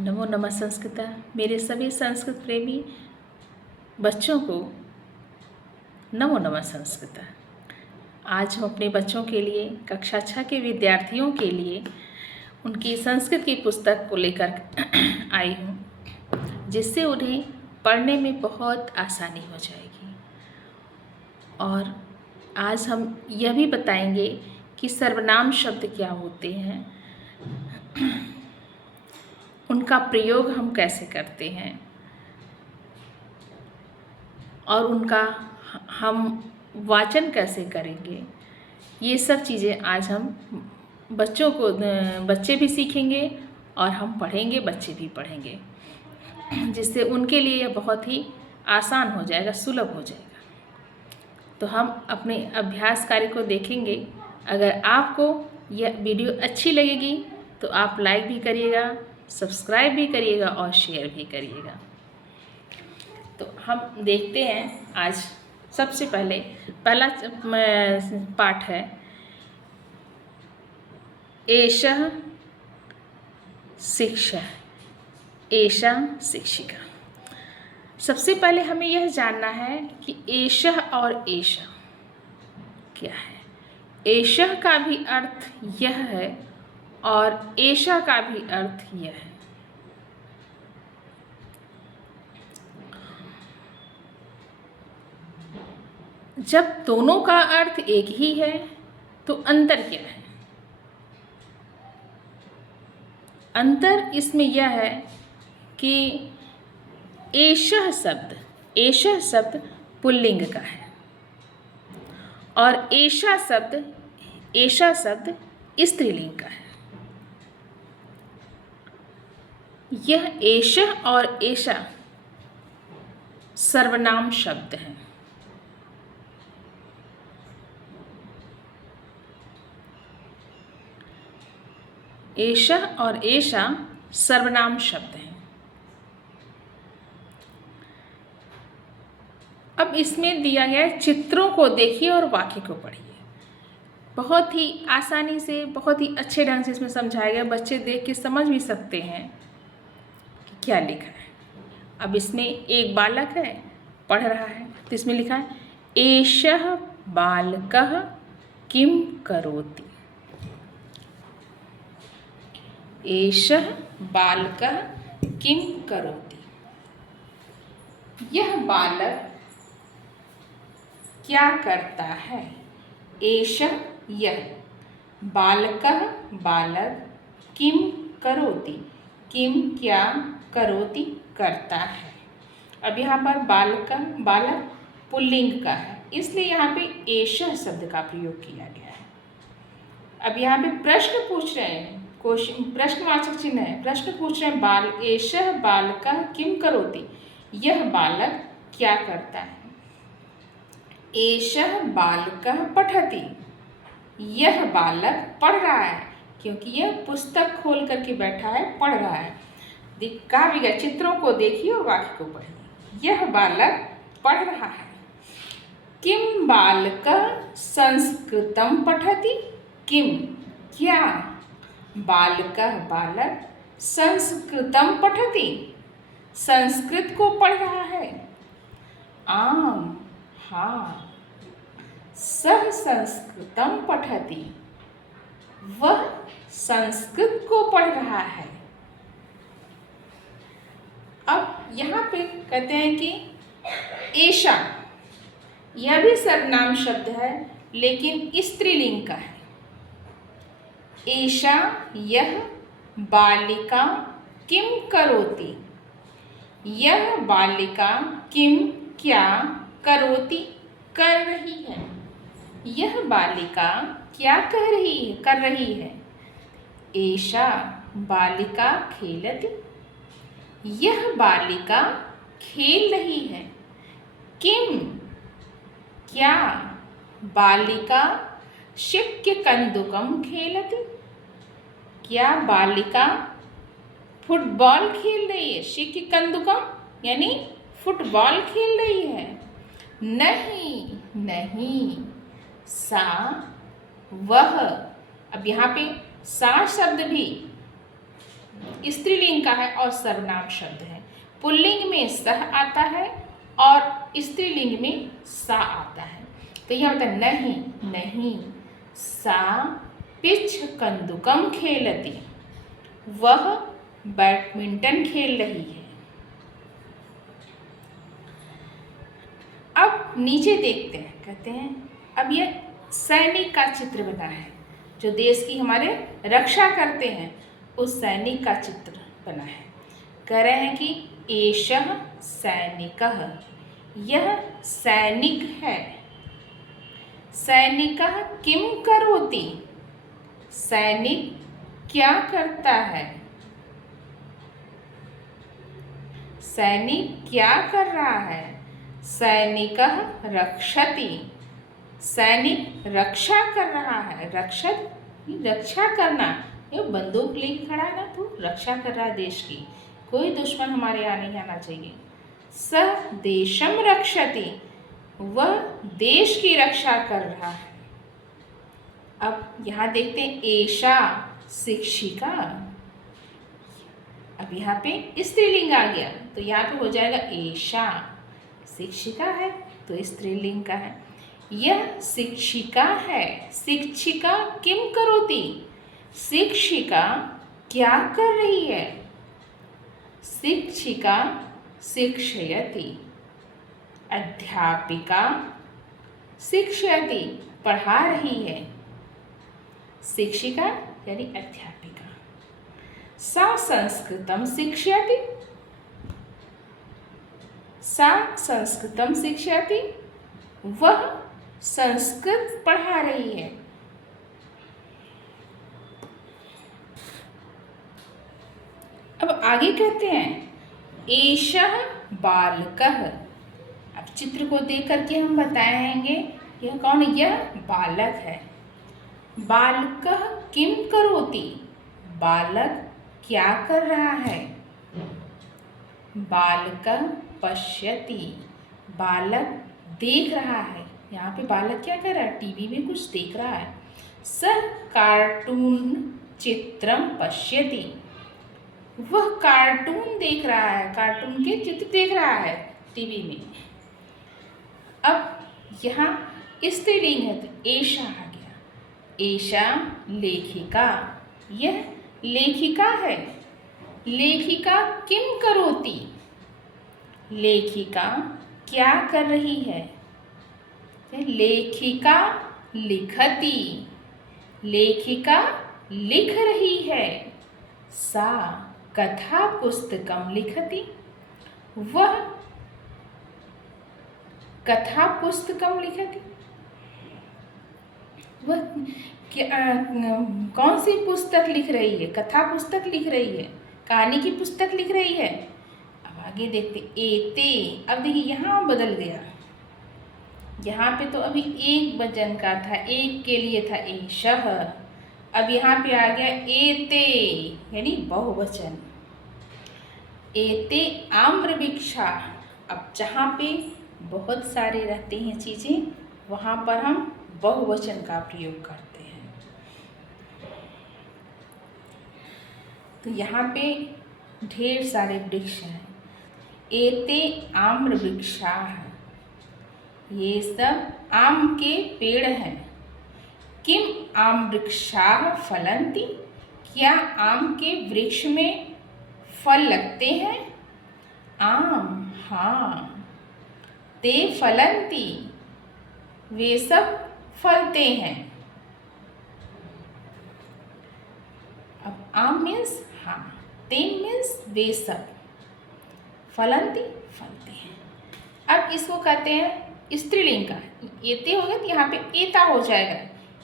नमो नमः संस्कृता। मेरे सभी संस्कृत प्रेमी बच्चों को नमो नमः संस्कृता। आज हम अपने बच्चों के लिए, कक्षा 6 के विद्यार्थियों के लिए उनकी संस्कृत की पुस्तक को लेकर आई हूँ, जिससे उन्हें पढ़ने में बहुत आसानी हो जाएगी। और आज हम यह भी बताएंगे कि सर्वनाम शब्द क्या होते हैं, उनका प्रयोग हम कैसे करते हैं और उनका हम वाचन कैसे करेंगे। ये सब चीज़ें आज हम बच्चे भी सीखेंगे और हम पढ़ेंगे, बच्चे भी पढ़ेंगे, जिससे उनके लिए यह बहुत ही आसान हो जाएगा, सुलभ हो जाएगा। तो हम अपने अभ्यास कार्य को देखेंगे। अगर आपको यह वीडियो अच्छी लगेगी तो आप लाइक भी करिएगा, सब्सक्राइब भी करिएगा और शेयर भी करिएगा। तो हम देखते हैं। आज सबसे पहला पाठ है एषः शिक्षा, एषा शिक्षिका। सबसे पहले हमें यह जानना है कि एषः और एषा क्या है। एषः का भी अर्थ यह है और एषा का भी अर्थ यह है। जब दोनों का अर्थ एक ही है तो अंतर क्या है? अंतर इसमें यह है कि एषः शब्द पुल्लिंग का है और एषा शब्द स्त्रीलिंग का है। यह एषः और एषा सर्वनाम शब्द हैं। एषः और एषा सर्वनाम शब्द हैं। अब इसमें दिया गया है, चित्रों को देखिए और वाक्य को पढ़िए। बहुत ही आसानी से, बहुत ही अच्छे ढंग से इसमें समझाया गया। बच्चे देख के समझ भी सकते हैं कि क्या लिखा है। अब इसमें एक बालक है, पढ़ रहा है, तो इसमें लिखा है एषः बालकः किं करोति। एषः बालकः किं करोति। यह बालक क्या करता है। एषः यह, बालकः बालक, किं करोति, किं क्या, करोति करता है। अब यहाँ पर बालक पुल्लिंग का है, इसलिए यहाँ पे एषः शब्द का प्रयोग किया गया है। अब यहाँ पे प्रश्न पूछ रहे हैं, प्रश्नवाचक चिन्ह है, प्रश्न पूछ रहे हैं एषः बालकः किं करोति, यह बालक क्या करता है। एषः बालकः पठति, यह बालक पढ़ रहा है, क्योंकि यह पुस्तक खोल करके बैठा है, पढ़ रहा है। कहा भी गया, चित्रों को देखिए और वाक्य को पढ़िए। यह बालक पढ़ रहा है। किं बालकः संस्कृतं पठति, किं क्या, बालकः बालक संस्कृतं पठति, संस्कृत को पढ़ रहा है। आम हाँ, सः संस्कृतं पठति, वह संस्कृत को पढ़ रहा है। अब यहाँ पे कहते हैं कि एषा, यह भी सर्वनाम शब्द है लेकिन स्त्रीलिंग का है। एषा यह बालिका किं करोति, यह बालिका किं क्या, करोति कर रही है। यह बालिका क्या कर रही है। एषा बालिका खेलति, यह बालिका खेल रही है। किं क्या, बालिका शिक्यकन्दुकं खेलति, क्या बालिका फुटबॉल खेल रही है। शिक्यकन्दुकम यानी फुटबॉल खेल रही है। नहीं, सा वह। अब यहाँ पे सा शब्द भी स्त्रीलिंग का है और सर्वनाम शब्द है। पुल्लिंग में सह आता है और स्त्रीलिंग में सा आता है। तो यहाँ होता है नहीं नहीं, सा पिच्छ कंदुकम खेलती, वह बैडमिंटन खेल रही है। अब नीचे देखते हैं, कहते हैं अब यह सैनिक का चित्र बना है, जो देश की हमारे रक्षा करते हैं उस सैनिक का चित्र बना है। कह रहे हैं कि एषः सैनिकः, यह सैनिक है। सैनिकः किम करोति, सैनिक क्या करता है। सैनिक क्या कर रहा है। सैनिकः रक्षति, सैनिक रक्षा कर रहा है। रक्षत रक्षा करना, ये बंदूक लेके खड़ा है ना, तो रक्षा कर रहा है देश की, कोई दुश्मन हमारे यहाँ नहीं आना चाहिए। स देशम रक्षति, वह देश की रक्षा कर रहा है। अब यहाँ देखते हैं एषा शिक्षिका, अब यहाँ पे स्त्रीलिंग आ गया तो यहाँ पे हो जाएगा एषा, शिक्षिका है तो स्त्रीलिंग का है। यह शिक्षिका है। शिक्षिका किम करोति, शिक्षिका क्या कर रही है। शिक्षिका शिक्षयति, अध्यापिका शिक्षयति, पढ़ा रही है। शिक्षिका यानी अध्यापिका। सा संस्कृतम शिक्षयति, सा संस्कृतम शिक्षयति, वह संस्कृत पढ़ा रही है। अब आगे कहते हैं एषः बालकः। अब चित्र को देख करके हम बताएंगे यह कौन है, यह बालक है। बालकः किम करोति, बालक क्या कर रहा है। बालकः पश्यति, बालक देख रहा है। यहाँ पे बालक क्या कर रहा है, टीवी में कुछ देख रहा है। सः कार्टून चित्रम पश्यति, वह कार्टून देख रहा है, कार्टून के चित्र देख रहा है टीवी में। अब यहाँ स्त्रीलिंग है तो एषा आ गया। एषा लेखिका, यह लेखिका है। लेखिका किम करोति, लेखिका क्या कर रही है। लेखिका लिखति, लेखिका लिख रही है। सा कथा पुस्तकम लिखति, वह कथा पुस्तकम लिखति, वह कौन सी पुस्तक लिख रही है। कथा पुस्तक लिख रही है, कहानी की पुस्तक लिख रही है। अब आगे देखते एते। अब देखिए यहाँ बदल गया, यहाँ पे तो अभी एक वचन का था, एक के लिए था एषः, अब यहाँ पे आ गया एते यानी बहुवचन। एते आम्रवृक्षा, अब जहाँ पे बहुत सारे रहते हैं चीज़ें वहाँ पर हम बहुवचन का प्रयोग करते हैं। तो यहाँ पे ढेर सारे वृक्ष हैं। एते आम्रवृक्षाः, ये सब आम के पेड़ हैं। किम आम्रवृक्षाः फलन्ति, क्या आम के वृक्ष में फल लगते हैं। आम, हाँ। ते फलन्ति, वे सब फलते हैं। अब आम मीन्स हाँ, ते मीन्स वे सब, फलन्ति फलते हैं। अब इसको कहते हैं स्त्रीलिंग का, एते हो गया तो यहाँ पे एता हो जाएगा,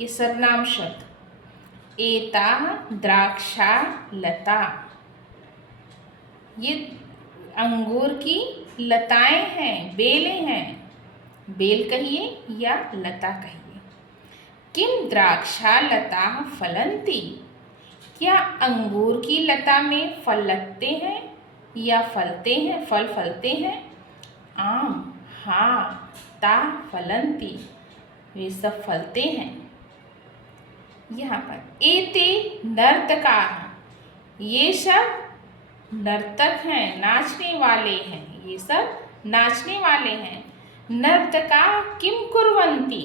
ये सर्वनाम शब्द। एता द्राक्षा लता, ये अंगूर की लताएं हैं, बेलें हैं। बेल कहिए या लता कहिए। किम द्राक्षा लता फलन्ति, क्या अंगूर की लता में फल लगते हैं या फलते हैं, फल फलते हैं। आम, हाँ। ता फलन्ति, वे सब फलते हैं। यहाँ पर एते नर्तकाः, ये सब नर्तक हैं, नाचने वाले हैं, ये सब नाचने वाले हैं। नर्तका किम कुर्वन्ति,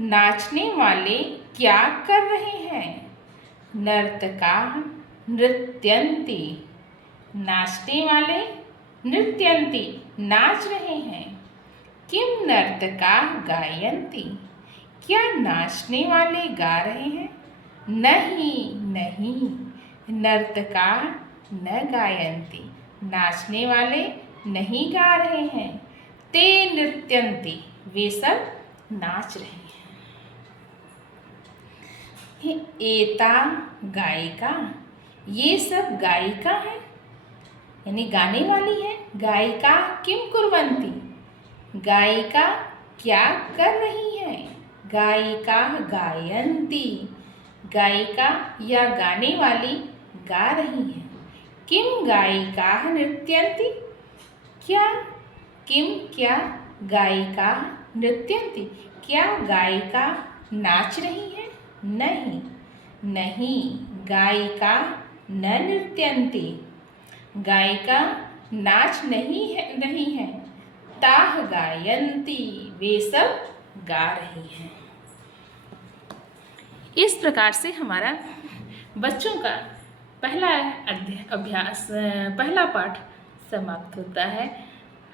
नाचने वाले क्या कर रहे हैं। नर्तका नृत्यन्ति, नाचने वाले नृत्यन्ति नाच रहे हैं। किम नर्तका गायन्ति, क्या नाचने वाले गा रहे हैं। नहीं नहीं, नर्तका न गायन्ति, नाचने वाले नहीं गा रहे हैं। ते नृत्यन्ति, वे सब नाच रहे हैं। एता गायिका, ये सब गायिका हैं, यानी गाने वाली है। गायिका किम कुर्वन्ति, गायिका क्या कर रही है। गायिका गायन्ति, गायिका या गाने वाली गा रही है। किम गायिका नृत्यन्ति, क्या किम क्या गायिका नृत्यन्ति, क्या गायिका नाच रही है। नहीं नहीं, गायिका न नृत्यन्ति, गायिका नाच नहीं है। ताह गायन्ति, वे सब गा रही हैं। इस प्रकार से हमारा बच्चों का पहला पाठ समाप्त होता है।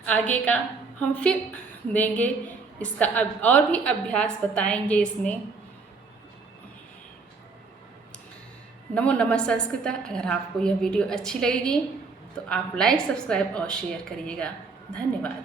आगे का हम फिर देंगे, इसका अब और भी अभ्यास बताएंगे इसमें। नमो नमः संस्कृता। अगर आपको यह वीडियो अच्छी लगेगी तो आप लाइक, सब्सक्राइब और शेयर करिएगा। धन्यवाद।